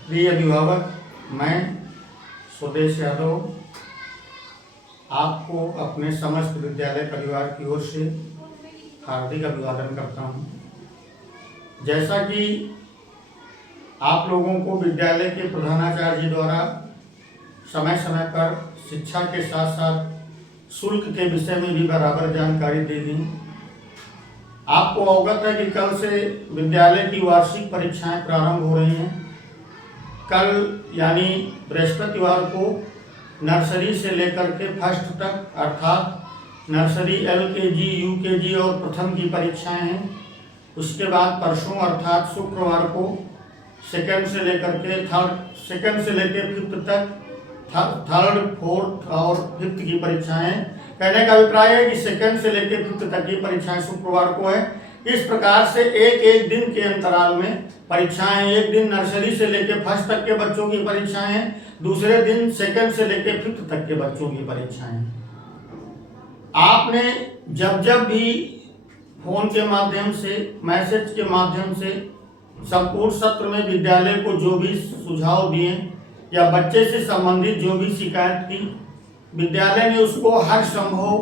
प्रिय अभिभावक, मैं स्वदेश यादव आपको अपने समस्त विद्यालय परिवार की ओर से हार्दिक अभिवादन करता हूं। जैसा कि आप लोगों को विद्यालय के प्रधानाचार्य जी द्वारा समय समय पर शिक्षा के साथ साथ शुल्क के विषय में भी बराबर जानकारी दी गई। आपको अवगत है कि कल से विद्यालय की वार्षिक परीक्षाएं प्रारंभ हो रही हैं। कल यानी बृहस्पतिवार को नर्सरी से लेकर के फर्स्ट तक अर्थात नर्सरी LKG, UKG और प्रथम की परीक्षाएं हैं। उसके बाद परसों अर्थात शुक्रवार को सेकंड से लेकर फिफ्थ तक थर्ड, फोर्थ और फिफ्थ की परीक्षाएं। कहने का अभिप्राय है कि सेकंड से लेकर फिफ्थ तक की परीक्षाएं शुक्रवार को है। इस प्रकार से एक एक दिन के अंतराल में परीक्षाएं। एक दिन नर्सरी से लेकर फर्स्ट तक के बच्चों की परीक्षाएं हैं, दूसरे दिन सेकंड से लेकर फिफ्थ तक के बच्चों की परीक्षाएं। आपने जब जब भी फोन के माध्यम से, मैसेज के माध्यम से संपूर्ण सत्र में विद्यालय को जो भी सुझाव दिए या बच्चे से संबंधित जो भी शिकायत की, विद्यालय ने उसको हर संभव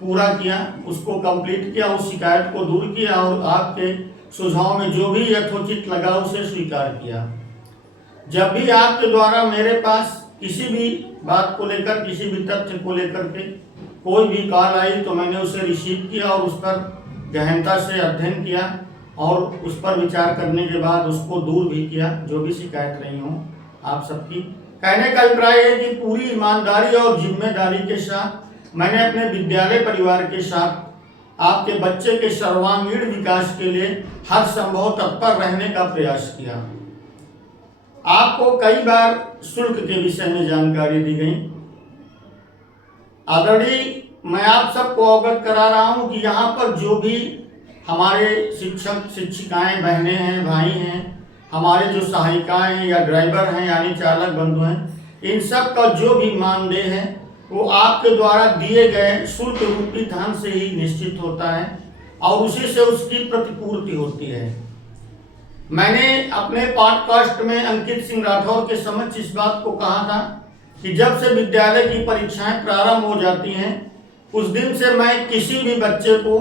पूरा किया, उसको कंप्लीट किया, उस शिकायत को दूर किया और आपके सुझाव में जो भी यथोचित लगा उसे स्वीकार किया। जब भी आपके द्वारा मेरे पास किसी भी बात को लेकर, किसी भी तथ्य को लेकर के कोई भी कॉल आई तो मैंने उसे रिसीव किया और उस पर गहनता से अध्ययन किया और उस पर विचार करने के बाद उसको दूर भी किया, जो भी शिकायत रही हो आप सबकी। कहने का अभिप्राय है कि पूरी ईमानदारी और जिम्मेदारी के साथ मैंने अपने विद्यालय परिवार के साथ आपके बच्चे के सर्वांगीण विकास के लिए हर संभव तत्पर रहने का प्रयास किया। आपको कई बार शुल्क के विषय में जानकारी दी गई। ऑलरेडी मैं आप सबको अवगत करा रहा हूं कि यहाँ पर जो भी हमारे शिक्षक शिक्षिकाएं, बहनें हैं, भाई हैं, हमारे जो सहायिकाएं हैं या ड्राइवर हैं यानी चालक बंधु हैं, इन सब का जो भी मानदेय है वो आपके द्वारा दिए गए शुल्क रूपी धन से ही निश्चित होता है और उसी से उसकी प्रतिपूर्ति होती है। मैंने अपने पॉडकास्ट में अंकित सिंह राठौर के समक्ष इस बात को कहा था कि जब से विद्यालय की परीक्षाएं प्रारंभ हो जाती हैं उस दिन से मैं किसी भी बच्चे को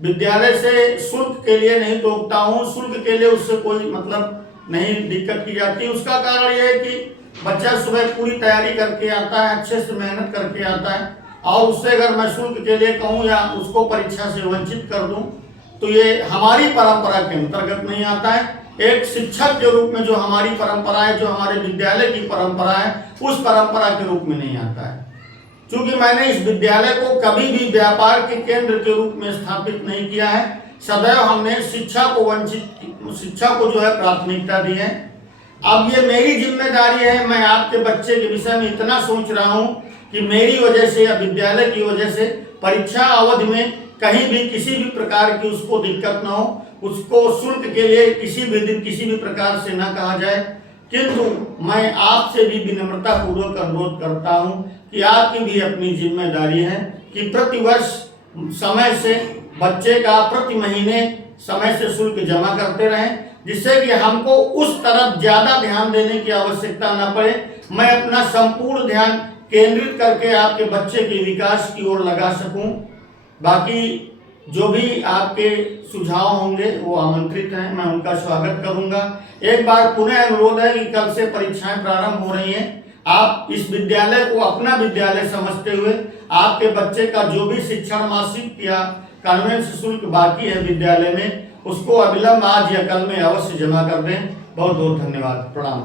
विद्यालय से शुल्क के लिए नहीं टोकता हूँ। शुल्क के लिए उससे कोई मतलब नहीं दिक्कत की जाती। उसका कारण यह है कि बच्चा सुबह पूरी तैयारी करके आता है, अच्छे से मेहनत करके आता है और उससे अगर मैं शुल्क के लिए कहूँ या उसको परीक्षा से वंचित कर दूँ तो ये हमारी परंपरा के अंतर्गत नहीं आता है। एक शिक्षक के रूप में जो हमारी परंपरा है, जो हमारे विद्यालय की परंपरा है, उस परंपरा के रूप में नहीं आता है। क्योंकि मैंने इस विद्यालय को कभी भी व्यापार के केंद्र के रूप में स्थापित नहीं किया है। सदैव हमने शिक्षा को जो है प्राथमिकता दी है। अब ये मेरी जिम्मेदारी है, मैं आपके बच्चे के विषय में इतना सोच रहा हूँ कि मेरी वजह से या विद्यालय की वजह से परीक्षा अवधि में कहीं भी किसी भी प्रकार की उसको दिक्कत ना हो, उसको शुल्क के लिए किसी भी दिन किसी भी प्रकार से ना कहा जाए। किंतु मैं आपसे भी विनम्रता पूर्वक अनुरोध करता हूं कि आपकी भी अपनी जिम्मेदारी है कि प्रतिवर्ष समय से बच्चे का प्रति महीने समय से शुल्क जमा करते रहें, जिससे कि हमको उस तरफ ज्यादा ध्यान देने की आवश्यकता न पड़े। मैं अपना संपूर्ण ध्यान केंद्रित करके आपके बच्चे के विकास की ओर लगा सकूं। बाकी जो भी आपके सुझाव होंगे वो आमंत्रित हैं, मैं उनका स्वागत करूंगा। एक बार पुनः अनुरोध है कि कल से परीक्षाएं प्रारंभ हो रही हैं। आप इस विद्यालय को अपना विद्यालय समझते हुए आपके बच्चे का जो भी शिक्षण मासिक या कन्वेंस शुल्क बाकी है विद्यालय में, उसको अविलंब आज या कल में अवश्य जमा कर दें। बहुत बहुत धन्यवाद। प्रणाम।